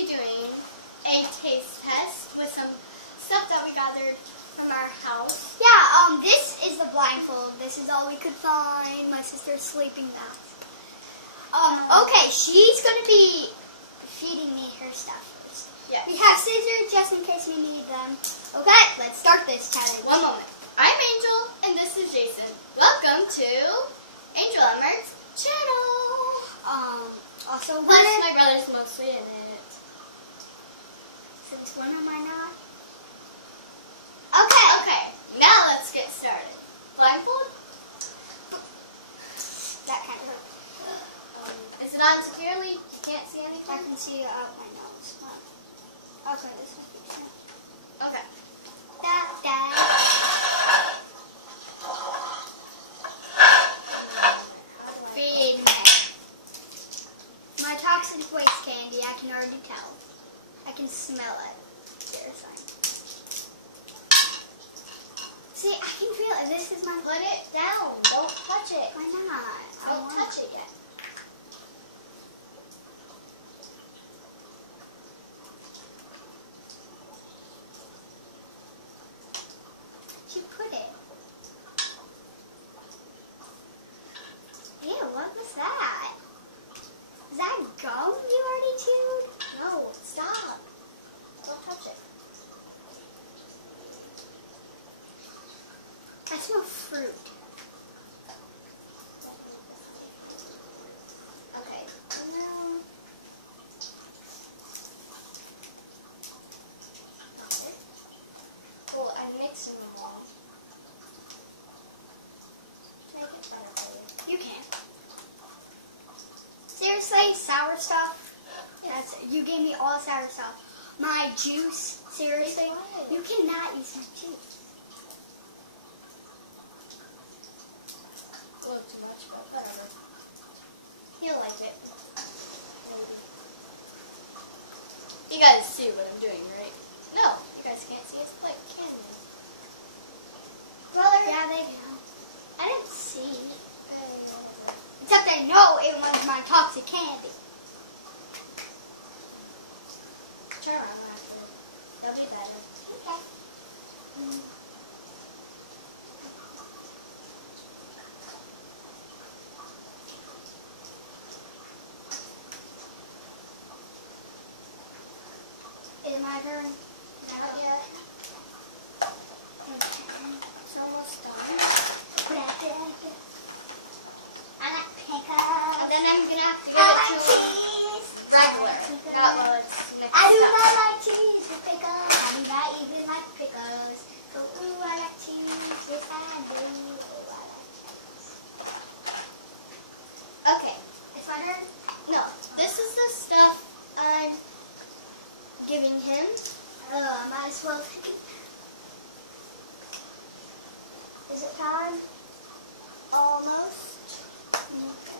be doing a taste test with some stuff that we gathered from our house. Yeah, this is the blindfold. This is all we could find. My sister's sleeping back. Okay, she's gonna be feeding me her stuff first. Yes. We have scissors just in case we need them. Okay, let's start this challenge. One moment. I'm Angel, and this is Jason. Welcome to Angel Emmert's channel. Also, Plus, my brother's mostly in it. Since when am I not? Okay, now let's get started. Blindfold? That kind of hurt. Is it on securely? You can't see anything? I can see it out my nose. Okay, this one keeps it. Okay. Feed me. My toxic waste candy, I can already tell. I can smell it. Seriously. See, I can feel it. This is my... Put it down. Don't touch it. Why not? Don't touch it yet. You put it. Ew, what was that? Is that gum you already chewed? No, stop. Don't touch it. I smell fruit. Okay. Cool, I'm mixing them all. Make it better for you. You can. Seriously, sour stuff? Yes, you gave me all sour stuff. My juice, seriously? You cannot use my juice. A little too much, but whatever. He'll like it. Maybe. You guys see what I'm doing, right? No, you guys can't see us play, can you? Brother? Yeah, they do. I didn't see. Except I know it was my toxic candy. Turn around after. That'll be better. Okay. Is it my turn? Not yet. It's almost done. I like pickles. And then I'm gonna have to give I it like to cheese. regular. Not while it's mixed I do up. not like cheese with pickles. I do not even like pickles. Ooh, I like cheese. Yes, I do. Oh, I like pickles. Okay. It's my turn? No, this is the stuff I'm giving him. I might as well take it. Is it time? Almost. Okay.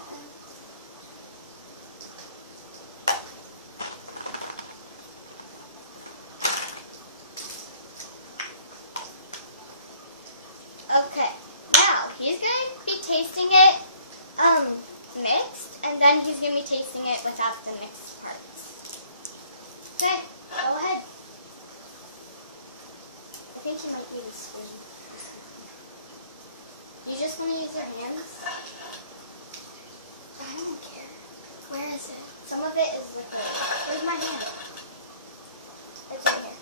Okay. Now he's gonna be tasting it mixed, and then he's gonna be tasting it without the mixed parts. Okay, go ahead. I think he might be the spoon. You just want to use your hands. I don't care. Where is it? Some of it is liquid. Where's my hand? It's right here.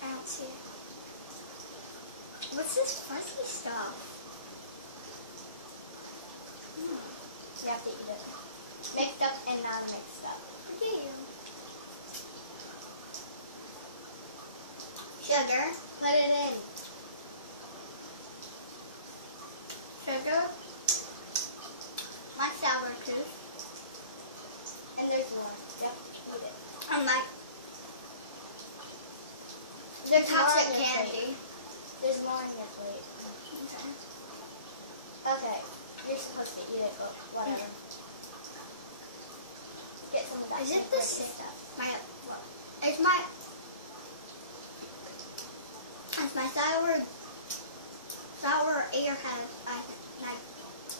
I don't see it. What's this fuzzy stuff? You have to eat it. Mixed up and not mixed up. Okay. Sugar. Put it in. Sugar. My sour tooth. And there's more. Yep, eat it. I'm like There's toxic more on your candy. plate. There's more on your plate. Okay, you're supposed to eat it, but whatever. Get some of that. Is it liquid the same? stuff. It's my sour air has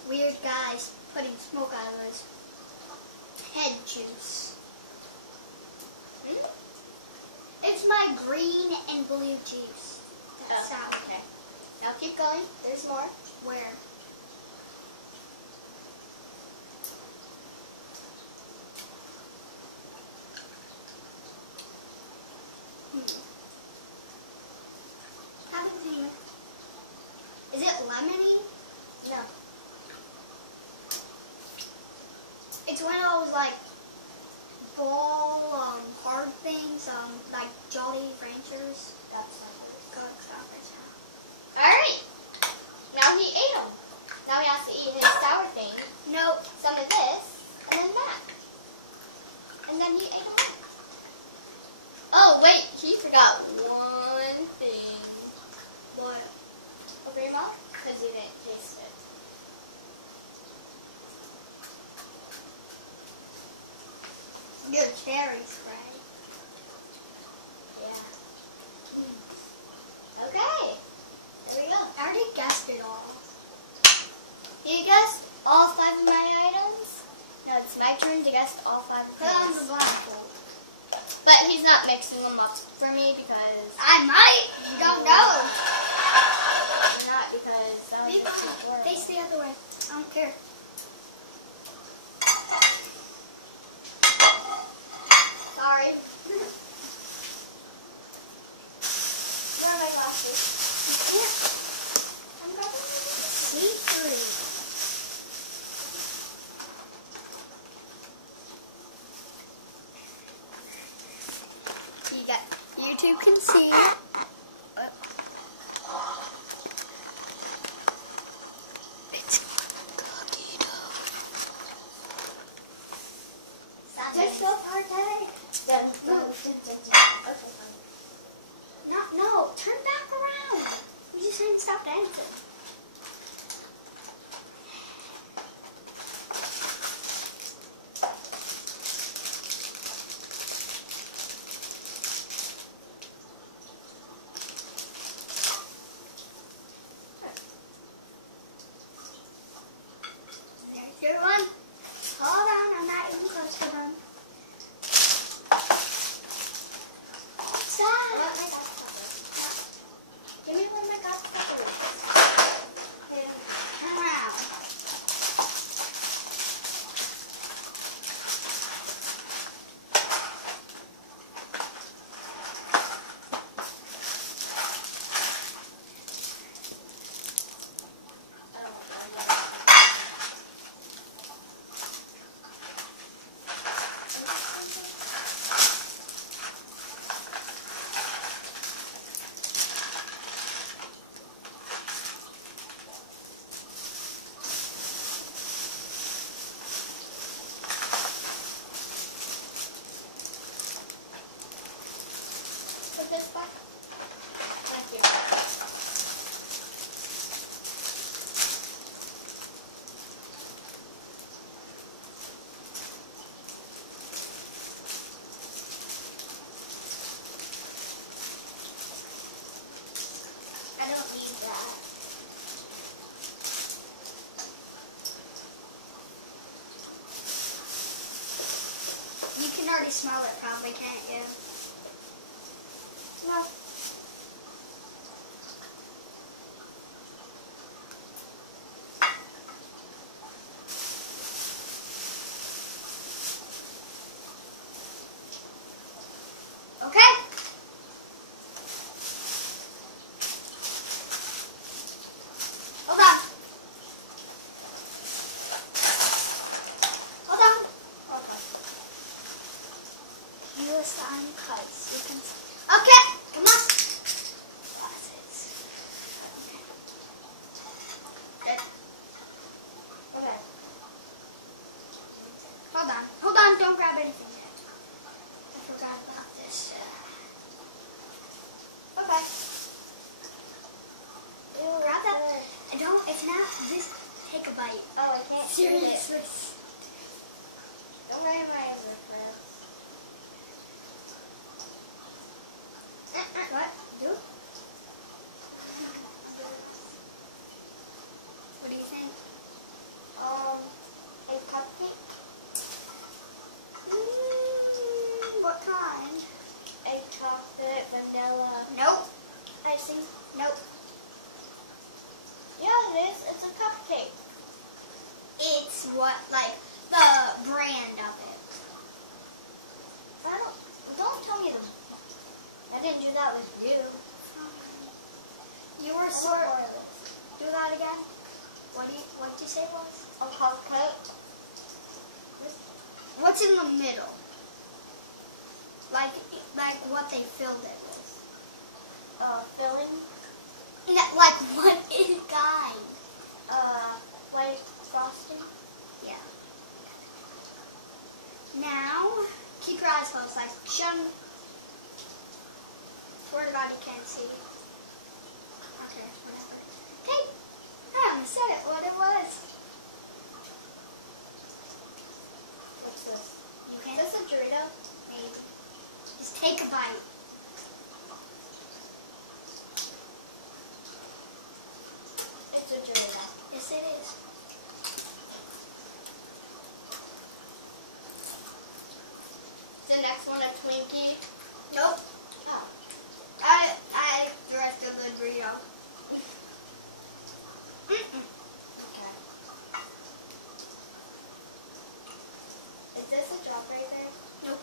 weird guy's putting smoke out of his head juice. Hmm? It's my green and blue juice. That's sour. Okay. Now keep going. There's more. Where? Haven't seen it. Is it lemony? No. It's one of those like ball hard things, like Jolly Ranchers. That's not Good stuff. Alright. Now he ate them. Now he has to eat his sour thing. Nope. Some of this, and then that. And then he ate them all. Oh, wait. He forgot one thing. What? Over your mouth? Because you didn't taste it. Good cherry spray. Yeah. Okay. There we go. I already guessed it all. You guessed all 5 of my items. Now it's my turn to guess all 5 of Put on the his. blindfold. But he's not mixing them up for me because... I might. You don't know. Not because that would just not work. Face the other way. I don't care. Sorry. Where are my glasses? You can't I'm grabbing my glasses. see through. You got YouTube can see it. It's cookie dough. Just go party. Then, okay, fine. No, turn back around. You just didn't stop dancing. There's your one. Hold on, I'm not even close to them. What's I that? want my glasses. Give me one of my glasses. Turn around. I don't want that. Put this back. Thank you. I don't need that. You can already smell it probably, can't you? No. Okay. Hold on. Hold on. Okay. Use the cuts. You can. Okay. Come on. Glasses. Good. Okay. Hold on. Hold on. Don't grab anything yet. I forgot about this. Okay. Grab that. I don't. It's not. Just take a bite. Oh, I can't see it. Seriously. Don't write my eyes are red. What? Do? What do you think? icing? Nope. Yeah, it is. It's a cupcake. It's what, like, the brand of it. Don't tell me I didn't do that with you. You were So do that again. What'd you say it was? a cupcake. What's in the middle? Like what they filled it with. Filling. Yeah, like what is kind? White frosting. Yeah. Now, keep your eyes closed. Like, shun. Swear to God, you can't see. Okay, whatever. Okay. I almost said it. What it was? What's this? You Is can this a Dorito? maybe. Just take a bite. It's a Dorito. Yes, it is. The next one a Twinkie. Nope. Oh. I directed the burrito. Okay. Is this a Jawbreaker? Nope.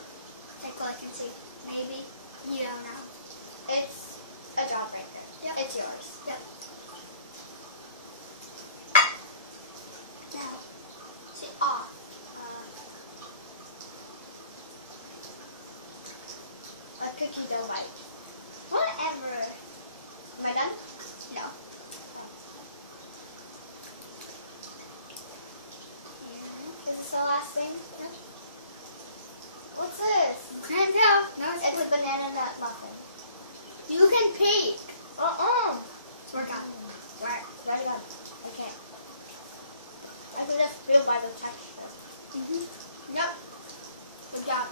Take all I can see. Maybe. You don't know. It's a Jawbreaker. Yep. It's yours. Yep. Now, see, A cookie dough bite. whatever. Am I done? No. Is this the last thing? Yep. What's this? Can't tell. No, It's a banana nut muffin. You can peek. Swear to God. Right. Ready up. I can't. I can just feel by the texture. Yep. Good job.